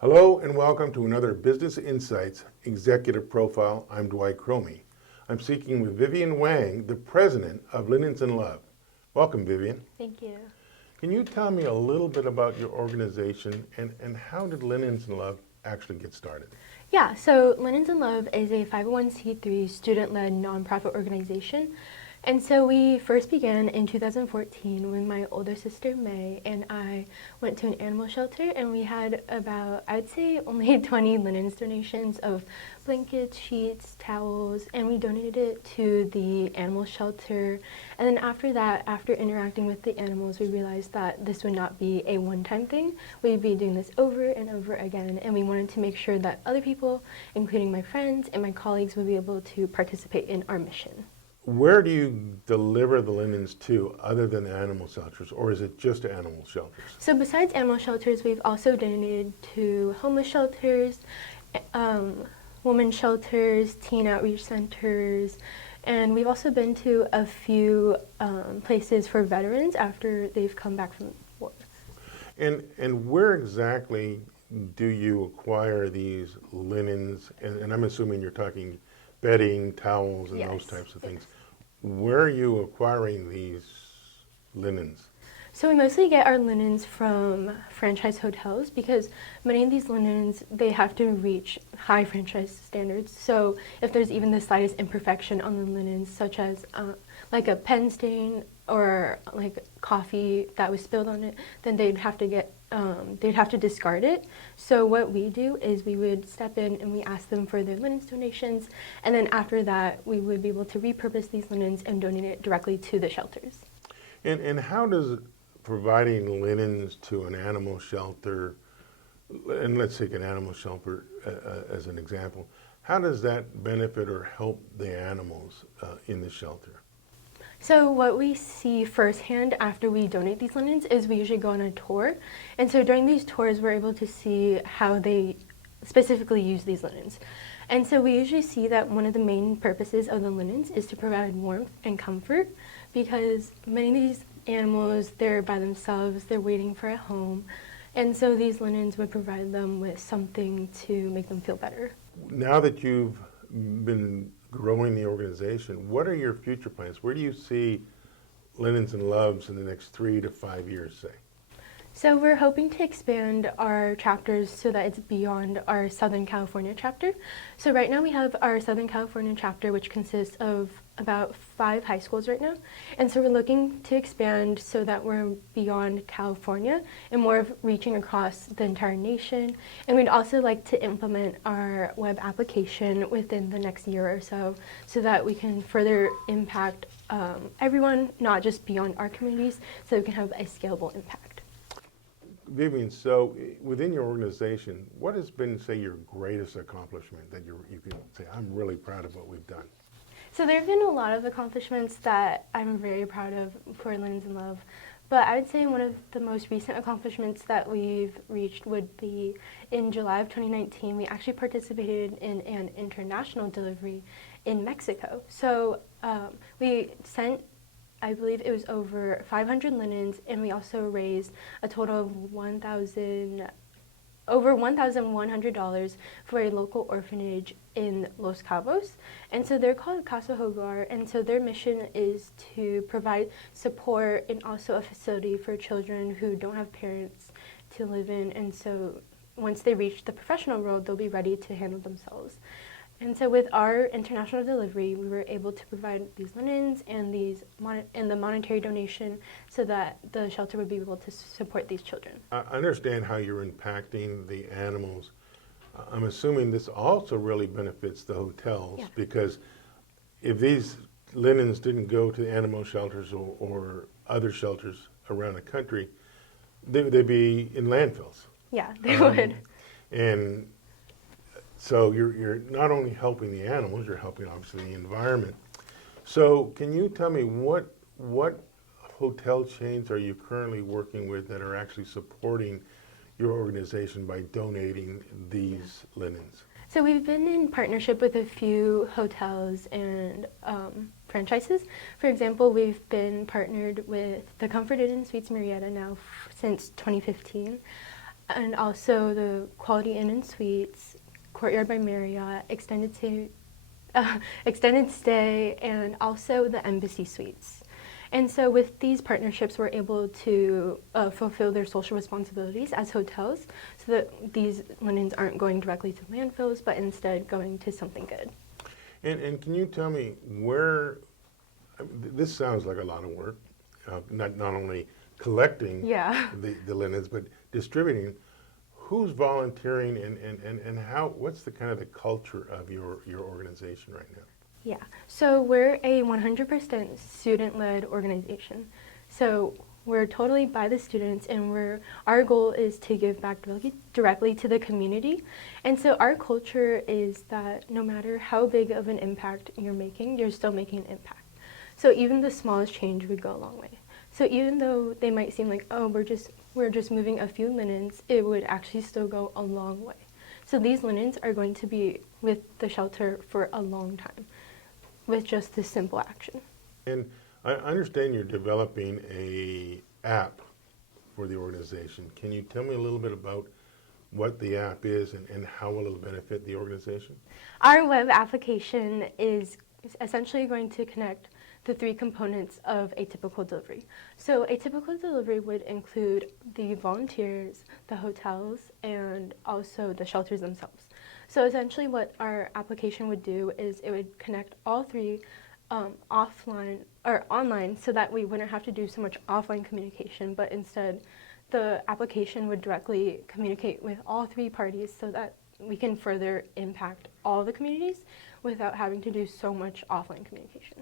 Hello and welcome to another Business Insights Executive Profile. I'm Dwight Cromie. I'm speaking with Vivian Wang, the president of Linens in Love. Welcome, Vivian. Thank you. Can you tell me a little bit about your organization and how did Linens in Love actually get started? Yeah, so Linens in Love is a 501c3 student-led nonprofit organization. And so we first began in 2014 when my older sister May and I went to an animal shelter, and we had about, I'd say, only 20 linens donations of blankets, sheets, towels, and we donated it to the animal shelter. And then after that, after interacting with the animals, we realized that this would not be a one-time thing. We'd be doing this over and over again, and we wanted to make sure that other people, including my friends and my colleagues, would be able to participate in our mission. Where do you deliver the linens to other than animal shelters, or is it just animal shelters? So besides animal shelters, we've also donated to homeless shelters, women's shelters, teen outreach centers, and we've also been to a few places for veterans after they've come back from war. And where exactly do you acquire these linens? And I'm assuming you're talking bedding, towels, and Yes. those types of things. Where are you acquiring these linens? So we mostly get our linens from franchise hotels because many of these linens, they have to reach high franchise standards. So if there's even the slightest imperfection on the linens, such as like a pen stain or like coffee that was spilled on it, then they'd have to discard it. So what we do is we would step in and we ask them for their linens donations, and then after that we would be able to repurpose these linens and donate it directly to the shelters. And how does providing linens to an animal shelter, and let's take an animal shelter as an example, how does that benefit or help the animals in the shelter? So what we see firsthand after we donate these linens is we usually go on a tour. And so during these tours, we're able to see how they specifically use these linens. And so we usually see that one of the main purposes of the linens is to provide warmth and comfort, because many of these animals, they're by themselves, they're waiting for a home. And so these linens would provide them with something to make them feel better. Now that you've been growing the organization, what are your future plans? Where do you see Linens and Loves in the next 3 to 5 years, say? So we're hoping to expand our chapters so that it's beyond our Southern California chapter. So right now we have our Southern California chapter, which consists of about 5 high schools right now. And so we're looking to expand so that we're beyond California and more of reaching across the entire nation. And we'd also like to implement our web application within the next year or so that we can further impact everyone, not just beyond our communities, so we can have a scalable impact. Vivian, so within your organization, what has been, say, your greatest accomplishment that you can say, I'm really proud of what we've done? So there have been a lot of accomplishments that I'm very proud of for Linens in Love, but I would say one of the most recent accomplishments that we've reached would be in July of 2019, we actually participated in an international delivery in Mexico. So we sent, I believe it was over 500 linens, and we also raised a total of over $1,100 for a local orphanage in Los Cabos. And so they're called Casa Hogar, and so their mission is to provide support and also a facility for children who don't have parents to live in. And so once they reach the professional world, they'll be ready to handle themselves. And so with our international delivery, we were able to provide these linens and the monetary donation so that the shelter would be able to support these children. I understand how you're impacting the animals. I'm assuming this also really benefits the hotels, because if these linens didn't go to animal shelters or other shelters around the country, they'd be in landfills. Yeah, they would. And so you're not only helping the animals, you're helping obviously the environment. So can you tell me what hotel chains are you currently working with that are actually supporting your organization by donating these linens? So we've been in partnership with a few hotels and franchises. For example, we've been partnered with the Comfort Inn and Suites Murrieta now since 2015. and also the Quality Inn and Suites, Courtyard by Marriott, extended stay, and also the Embassy Suites. And so with these partnerships, we're able to fulfill their social responsibilities as hotels so that these linens aren't going directly to landfills, but instead going to something good. And can you tell me where, this sounds like a lot of work, not only collecting Yeah. the linens, but distributing. Who's volunteering and how, what's the kind of the culture of your organization right now? Yeah, so we're a 100% student-led organization. So we're totally by the students, and our goal is to give back directly to the community. And so our culture is that no matter how big of an impact you're making, you're still making an impact. So even the smallest change would go a long way. So even though they might seem like, oh, we're just moving a few linens, it would actually still go a long way. So these linens are going to be with the shelter for a long time, with just this simple action. And I understand you're developing a app for the organization. Can you tell me a little bit about what the app is and how will it benefit the organization? Our web application is essentially going to connect the three components of a typical delivery. So a typical delivery would include the volunteers, the hotels, and also the shelters themselves. So essentially what our application would do is it would connect all three offline or online so that we wouldn't have to do so much offline communication, but instead the application would directly communicate with all three parties so that we can further impact all the communities without having to do so much offline communication.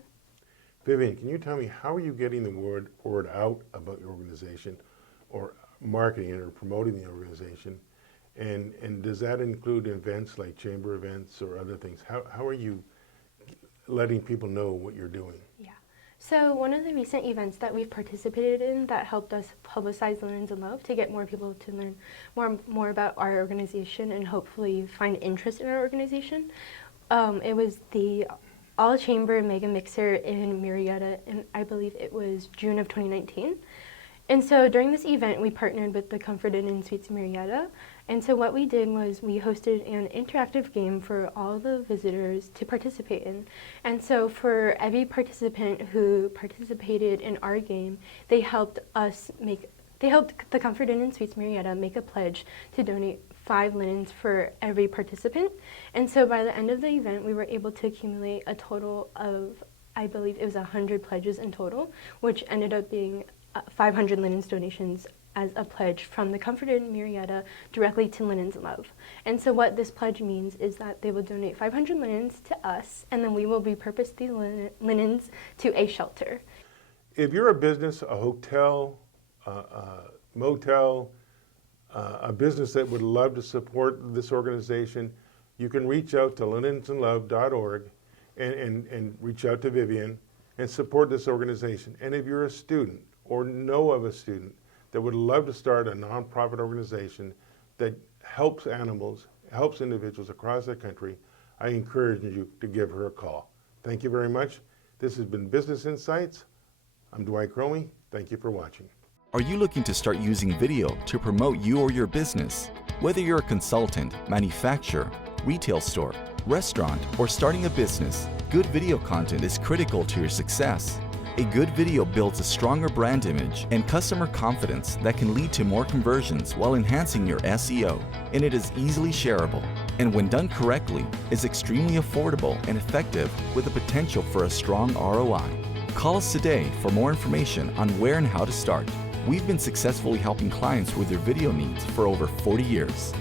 Vivian, can you tell me how are you getting the word out about your organization or marketing it or promoting the organization? And does that include events like chamber events or other things? How are you letting people know what you're doing? Yeah. So one of the recent events that we've participated in that helped us publicize Linens in Love to get more people to learn more about our organization and hopefully find interest in our organization, it was the All Chamber Mega Mixer in Murrieta, and I believe it was June of 2019. And so during this event, we partnered with the Comfort Inn and Suites Murrieta. And so what we did was we hosted an interactive game for all the visitors to participate in. And so for every participant who participated in our game, they helped the Comfort Inn and Suites Murrieta make a pledge to donate 5 linens for every participant. And so by the end of the event, we were able to accumulate a total of, I believe it was 100 pledges in total, which ended up being 500 linens donations as a pledge from the Comfort Inn Murrieta directly to Linens in Love. And so what this pledge means is that they will donate 500 linens to us, and then we will repurpose these linens to a shelter. If you're a business, a hotel, motel, a business that would love to support this organization, you can reach out to linensinlove.org and reach out to Vivian and support this organization. And if you're a student or know of a student that would love to start a nonprofit organization that helps animals, helps individuals across the country, I encourage you to give her a call. Thank you very much. This has been Business Insights. I'm Dwight Cromie. Thank you for watching. Are you looking to start using video to promote you or your business? Whether you're a consultant, manufacturer, retail store, restaurant, or starting a business, good video content is critical to your success. A good video builds a stronger brand image and customer confidence that can lead to more conversions while enhancing your SEO, and it is easily shareable. And when done correctly, is extremely affordable and effective with the potential for a strong ROI. Call us today for more information on where and how to start. We've been successfully helping clients with their video needs for over 40 years.